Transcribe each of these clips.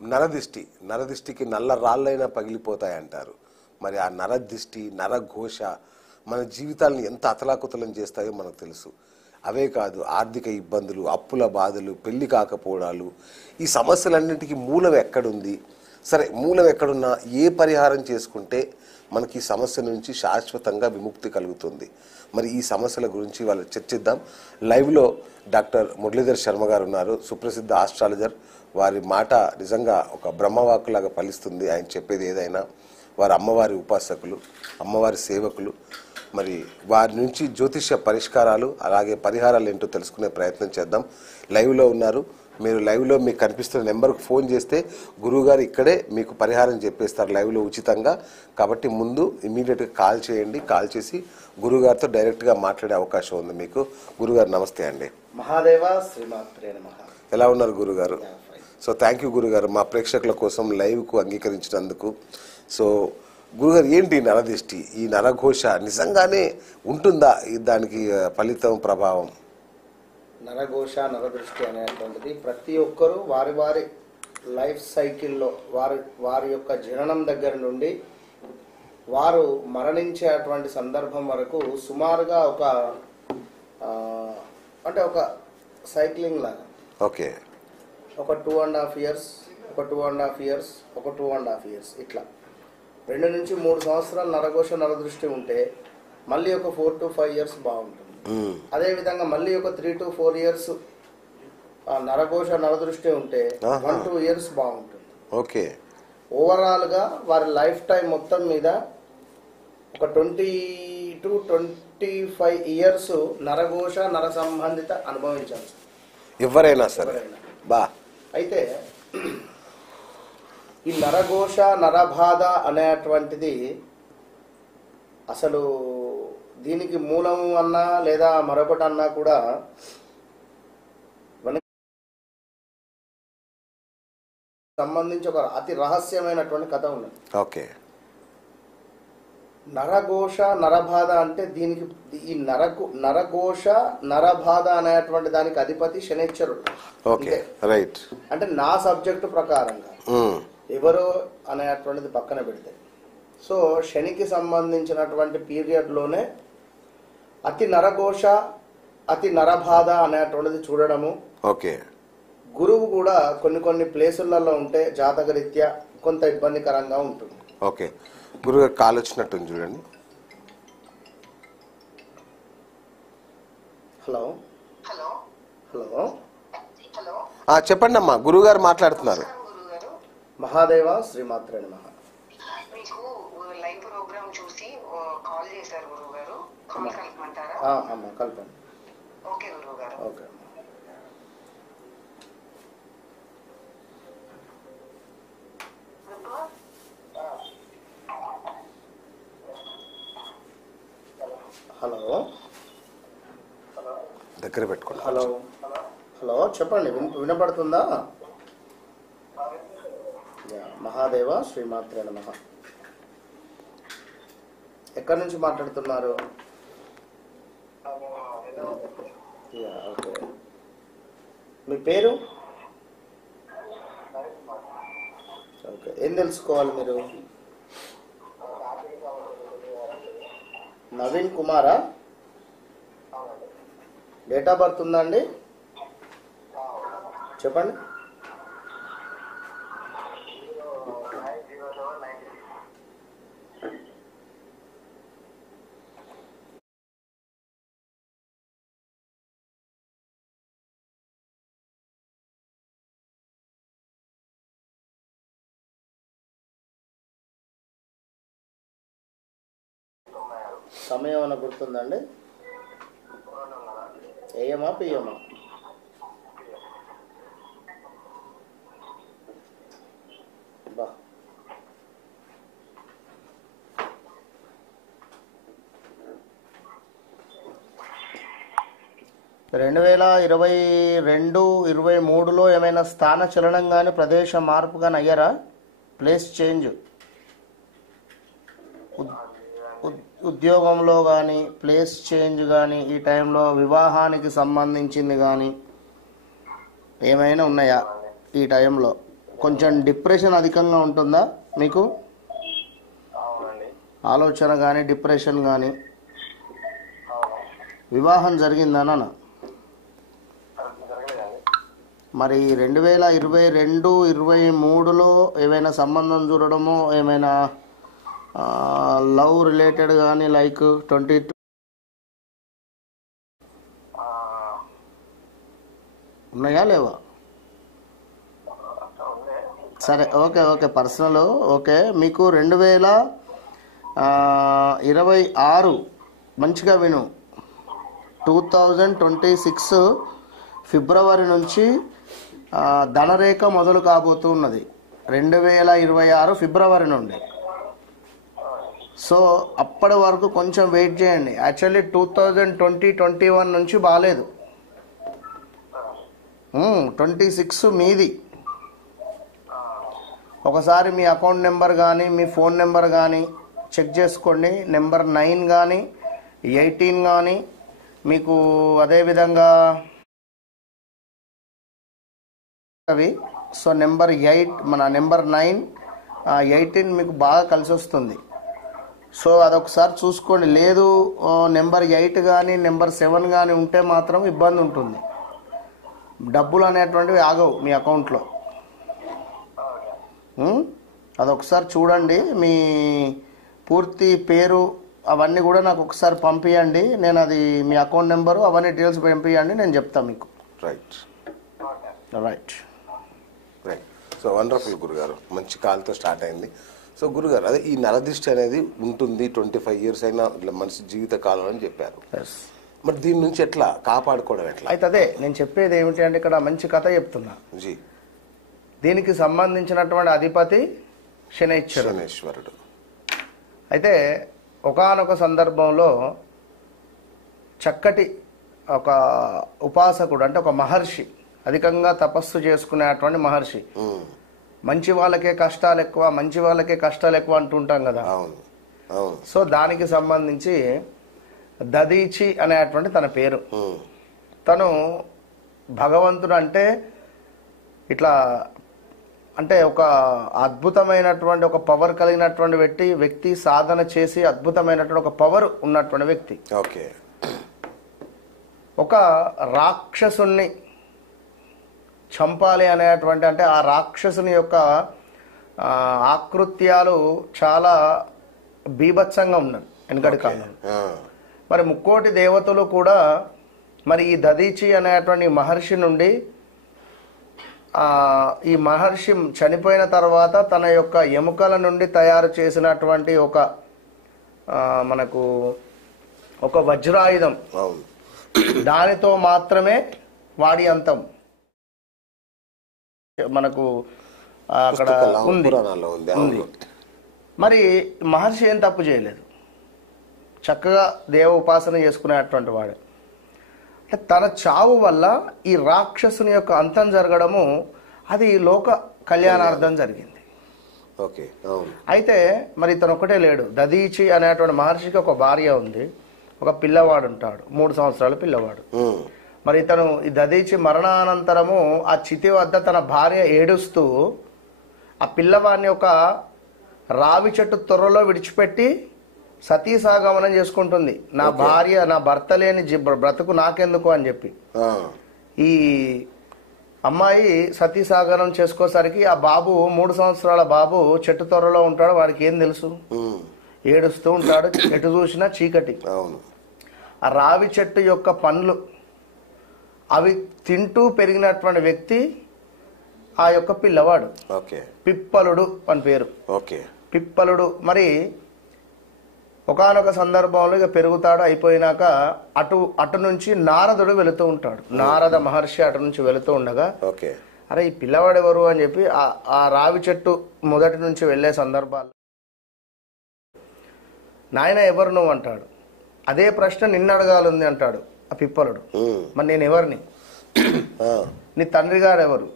నరదిష్టికి నల్ల రాళ్ళైనా పగిలిపోతాయంటారు. మరి ఆ నరదిష్టి నరఘోష మన జీవితాలను ఎంత అతలాకుతలం చేస్తాయో మనకు తెలుసు. అవే కాదు, ఆర్థిక ఇబ్బందులు, అప్పుల బాధలు, పెళ్లి కాకపోవడాలు, ఈ సమస్యలన్నింటికీ మూలం ఎక్కడుంది? సరే, మూలం ఎక్కడున్నా ఏ పరిహారం చేసుకుంటే మనకి ఈ సమస్య నుంచి శాశ్వతంగా విముక్తి కలుగుతుంది? మరి ఈ సమస్యల గురించి వాళ్ళు చర్చిద్దాం. లైవ్లో డాక్టర్ మురళీధర్ శర్మ గారు ఉన్నారు, సుప్రసిద్ధ ఆస్ట్రాలజర్. వారి మాట నిజంగా ఒక బ్రహ్మవాక్కులాగా ఫలిస్తుంది. ఆయన చెప్పేది ఏదైనా. వారు అమ్మవారి ఉపాసకులు, అమ్మవారి సేవకులు. మరి వారి నుంచి జ్యోతిష్య పరిష్కారాలు అలాగే పరిహారాలు ఏంటో తెలుసుకునే ప్రయత్నం చేద్దాం. లైవ్లో ఉన్నారు. మీరు లైవ్లో మీకు కనిపిస్తున్న నెంబర్కి ఫోన్ చేస్తే గురువుగారు ఇక్కడే మీకు పరిహారం చెప్పేస్తారు లైవ్లో ఉచితంగా. కాబట్టి ముందు ఇమీడియట్గా కాల్ చేయండి. కాల్ చేసి గురువుగారితో డైరెక్ట్గా మాట్లాడే అవకాశం ఉంది మీకు. గురుగారు నమస్తే అండి. మహాదేవ శ్రీమాత్రే నమః. ఎలా ఉన్నారు గురుగారు? సో థ్యాంక్ యూ గురుగారు, మా ప్రేక్షకుల కోసం లైవ్కు అంగీకరించినందుకు. సో గురుగారు, ఏంటి నరదిష్టి, ఈ నరఘోష నిజంగానే ఉంటుందా? దానికి ఫలితం ప్రభావం? నరఘోష నరదృష్టి అనేటువంటిది ప్రతి ఒక్కరూ వారి వారి లైఫ్ సైకిల్లో వారి యొక్క జననం దగ్గర నుండి వారు మరణించేటువంటి సందర్భం వరకు సుమారుగా ఒక సైక్లింగ్ లాగా. ఓకే. ఒక 2.5 years, ఒక 2.5 years, ఒక 2.5 years, ఇట్లా 2 నుంచి 3 సంవత్సరాలు నరఘోష నరదృష్టి ఉంటే మళ్ళీ ఒక 4 to 5 years బాగుంటుంది. అదేవిధంగా మళ్ళీ ఒక 3 to 4 years నరఘోష నరదృష్టి ఉంటే 1 to 2 years బాగుంటుంది. ఓకే. ఓవరాల్ గా వారి లైఫ్ టైం మొత్తం మీద ఒక 20 to 25 years నరఘోష నర సంబంధిత అనుభవించాల్సి ఎవరైనా సరే. బా అయితే ఈ నరఘోష నరబాధ అనేటువంటిది అసలు దీనికి మూలము అన్నా లేదా మరొకటి అన్నా కూడా సంబంధించి ఒక అతి రహస్యమైనటువంటి కథ ఉన్నది. ఓకే. నరఘోష నరబాధ అంటే దీనికి ఈ నరఘోష నరబాధ అనేటువంటి దానికి అధిపతి శనైశ్వరుడు. Okay, right. అంటే నా సబ్జెక్టు ప్రకారంగా ఎవరో అనేటువంటిది పక్కన పెడితే, సో శనికి సంబంధించినటువంటి పీరియడ్లోనే అతి నరఘోష అతి నరబాధ అనేటువంటిది చూడడము. ఓకే. గురువు కూడా కొన్ని ప్లేసులలో ఉంటే జాతకరీత్యా కొంత ఇబ్బందికరంగా ఉంటుంది. ఓకే. గురుగారు కాల్ వచ్చినట్టుంది చూడండి. హలో హలో హలో చెప్పండి అమ్మా, గురుగారు మాట్లాడుతున్నారు. మహాదేవ శ్రీమాత్రే నమః. మీకు లైవ్ ప్రోగ్రామ్ చూసి కాల్ చేశారు గురుగారు, కాల్ కలపమంటారా? అమ్మా కల్పండి. ఓకే గురుగారు. ఓకే. హలో దగ్గర పెట్టుకోండి. హలో హలో చెప్పండి, వినపడుతుందా? మహాదేవ శ్రీమాత్రే నమః. ఎక్కడి నుంచి మాట్లాడుతున్నారు? ఓకే. మీ పేరు? ఓకే. ఏం తెలుసుకోవాలి మీరు? నవీన్ కుమారా? డేట్ ఆఫ్ బర్త్ ఉందా అండి? చెప్పండి. సమయం ఏమైనా గుర్తుందండి? ఏఎమా పిఎమా? బా 2022-23లో ఏమైనా స్థాన చలనం కానీ ప్రదేశ మార్పు కానీ అయ్యారా? ప్లేస్ చేంజ్ ఉద్యోగంలో కానీ ప్లేస్ చేంజ్ కానీ ఈ టైంలో వివాహానికి సంబంధించింది కానీ ఏమైనా ఉన్నాయా ఈ టైంలో? కొంచెం డిప్రెషన్ అధికంగా ఉంటుందా మీకు? అవునండి. ఆలోచన కానీ డిప్రెషన్ కానీ. అవును. వివాహం జరిగిందా నాన్న? జరగలేదండి. మరి 2022, 23లో ఏమైనా సంబంధం చూడడమో ఏమైనా లవ్ రిలేటెడ్ కానీ లైక్ 22 ఉన్నాయా లేవా? సరే, ఓకే ఓకే, పర్సనల్ ఓకే. మీకు 2026 మంచిగా విను, 2026 ఫిబ్రవరి నుంచి ధనరేఖ మొదలు కాబోతున్నది. 2026 ఫిబ్రవరి నుండి. సో అప్పటి వరకు కొంచెం వెయిట్ చేయండి. యాక్చువల్లీ 2021 నుంచి బాగాలేదు. 26 మీది. ఒకసారి మీ అకౌంట్ నెంబర్ కానీ మీ ఫోన్ నెంబర్ కానీ చెక్ చేసుకోండి. నెంబర్ 9 కానీ 18 కానీ మీకు అదేవిధంగా అవి. సో నెంబర్ 8 మన నెంబర్ 9, 18 మీకు బాగా కలిసి వస్తుంది. సో అదొకసారి చూసుకోండి. లేదు నెంబర్ 8 కానీ నెంబర్ 7 కానీ ఉంటే మాత్రం ఇబ్బంది ఉంటుంది. డబ్బులు అనేటువంటివి ఆగవు మీ అకౌంట్లో. అదొకసారి చూడండి. మీ పూర్తి పేరు అవన్నీ కూడా నాకు ఒకసారి పంపించండి. నేను అది మీ అకౌంట్ నెంబరు అవన్నీ డీటెయిల్స్ పంపించండి, నేను చెప్తాను మీకు. Right right right. So wonderful గురుగారు, మంచి కాల్తో స్టార్ట్ అయింది. సో గురుగారు, అదే ఈ నరదిష్టి అనేది ఉంటుంది, 25 years అయినా మనిషి జీవిత కాలం అని చెప్పారు. మరి దీని నుంచి ఎట్లా కాపాడుకోవడం ఎట్లా? అయితే అదే నేను చెప్పేది ఏమిటి అంటే ఇక్కడ మంచి కథ చెప్తున్నా. జీ. దీనికి సంబంధించినటువంటి అధిపతి శనైశ్వరుడు. అయితే ఒకానొక సందర్భంలో చక్కటి ఒక ఉపాసకుడు అంటే ఒక మహర్షి, అధికంగా తపస్సు చేసుకునేటువంటి మహర్షి. మంచి వాళ్ళకే కష్టాలు ఎక్కువ, మంచి వాళ్ళకే కష్టాలు ఎక్కువ అంటుంటాం కదా. సో దానికి సంబంధించి దదీచి అనేటువంటి తన పేరు. తను భగవంతుడు అంటే ఇట్లా అంటే ఒక అద్భుతమైనటువంటి ఒక పవర్ కలిగినటువంటి వ్యక్తి, సాధన చేసి అద్భుతమైనటువంటి ఒక పవర్ ఉన్నటువంటి వ్యక్తి. ఓకే. ఒక రాక్షసుని చంపాలి అనేటువంటి అంటే ఆ రాక్షసుని యొక్క ఆకృత్యాలు చాలా బీభత్సంగా ఉన్నాయి వెనకటి కాలం. మరి ముక్కోటి దేవతలు కూడా మరి ఈ దదీచి అనేటువంటి మహర్షి నుండి ఈ మహర్షి చనిపోయిన తర్వాత తన యొక్క ఎముకల నుండి తయారు చేసినటువంటి ఒక మనకు ఒక వజ్రాయుధం, దానితో మాత్రమే వాడి అంతం మనకు అక్కడ ఉంది. మరి మహర్షి ఏం తప్పు చేయలేదు, చక్కగా దేవ ఉపాసన చేసుకునేటువంటి వాడు. అంటే తన చావు వల్ల ఈ రాక్షసుని యొక్క అంతం జరగడము అది లోక కళ్యాణార్థం జరిగింది. అయితే మరి ఇతను ఒకటే లేడు. దదీచి అనేటువంటి మహర్షికి ఒక భార్య ఉంది, ఒక పిల్లవాడు ఉంటాడు, 3 సంవత్సరాల పిల్లవాడు. మరి ఇతను ఈ దదీచి మరణానంతరము ఆ చితి వద్ద తన భార్య ఏడుస్తూ ఆ పిల్లవాడిని ఒక రావి చెట్టు తొర్రలో విడిచిపెట్టి సతీసాగమనం చేసుకుంటుంది. నా భార్య, నా భర్త లేని బ్రతుకు నాకెందుకు అని చెప్పి ఈ అమ్మాయి సతీసాగమనం చేసుకోసరికి ఆ బాబు 3 సంవత్సరాల బాబు చెట్టు తొర్రలో ఉంటాడు. వాడికి ఏం తెలుసు, ఏడుస్తూ ఉంటాడు, ఎటు చూసినా చీకటి. ఆ రావి చెట్టు యొక్క పండ్లు అవి తింటూ పెరిగినటువంటి వ్యక్తి ఆ యొక్క పిల్లవాడు. పిప్పలుడు అని పేరు. పిప్పలుడు మరి ఒకానొక సందర్భంలో ఇక పెరుగుతాడు. అయిపోయినాక అటు నుంచి నారదుడు వెళుతూ ఉంటాడు. నారద మహర్షి అటు నుంచి వెళుతూ ఉండగా అరే ఈ పిల్లవాడు ఎవరు అని చెప్పి ఆ రావి చెట్టు మొదటి నుంచి వెళ్లే సందర్భాలు నాయన ఎవరు నువ్వు అంటాడు. అదే ప్రశ్న నిన్ను అడగాలంది అంటాడు ఆ పిప్పలుడు. మరి నేను ఎవరిని, నీ తండ్రి గారు ఎవరు,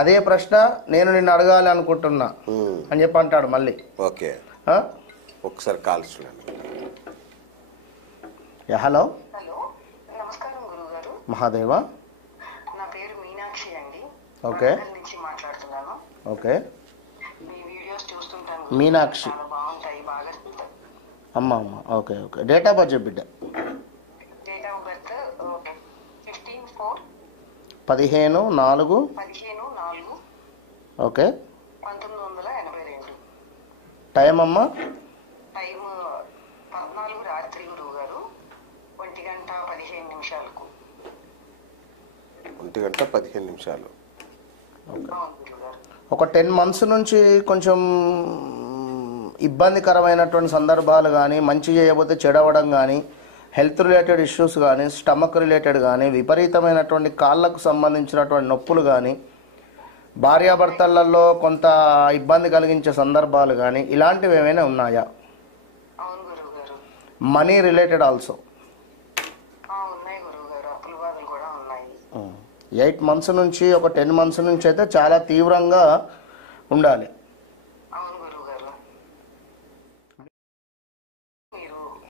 అదే ప్రశ్న నేను నిన్ను అడగాలి అనుకుంటున్నా అని చెప్పి అంటాడు మళ్ళీ. ఒకసారి కాల్ చూడండి. హలో. హలో, నమస్కారం గురుగారు. మహాదేవ. నా పేరు మీనాక్షి అండి. ఓకే. నుంచి మాట్లాడుతున్నాను. ఓకే. మీ వీడియోస్ చూస్తుంటాను. మీనాక్షి. చాలా బాగుంటాయి, బాగా. అమ్మ అమ్మ. Okay okay. Date of birth చెప్పు బిడ్డ. Date of birth 15/4. 15/4. 15/4. Okay. 1982. Time అమ్మ? టైం 14 రాత్రి గురువు గారు, 1:15. 1:15. అవును గురువు గారు. ఒక 10 months నుంచి కొంచెం ఇబ్బందికరమైనటువంటి సందర్భాలు కానీ, మంచి చేయబోతే చెడవడం కానీ, హెల్త్ రిలేటెడ్ ఇష్యూస్ కానీ, స్టమక్ రిలేటెడ్ కానీ, విపరీతమైనటువంటి కాళ్ళకు సంబంధించినటువంటి నొప్పులు కానీ, భార్యాభర్తలలో కొంత ఇబ్బంది కలిగించే సందర్భాలు కానీ, ఇలాంటివి ఏమైనా ఉన్నాయా? అవును గురువు గారు. మనీ రిలేటెడ్ ఆల్సో ఉన్నాయి గురువు గారు, అప్పుల బాధలు కూడా ఉన్నాయి. 8 months నుంచి ఒక 10 months నుంచి అయితే చాలా తీవ్రంగా ఉండాలి.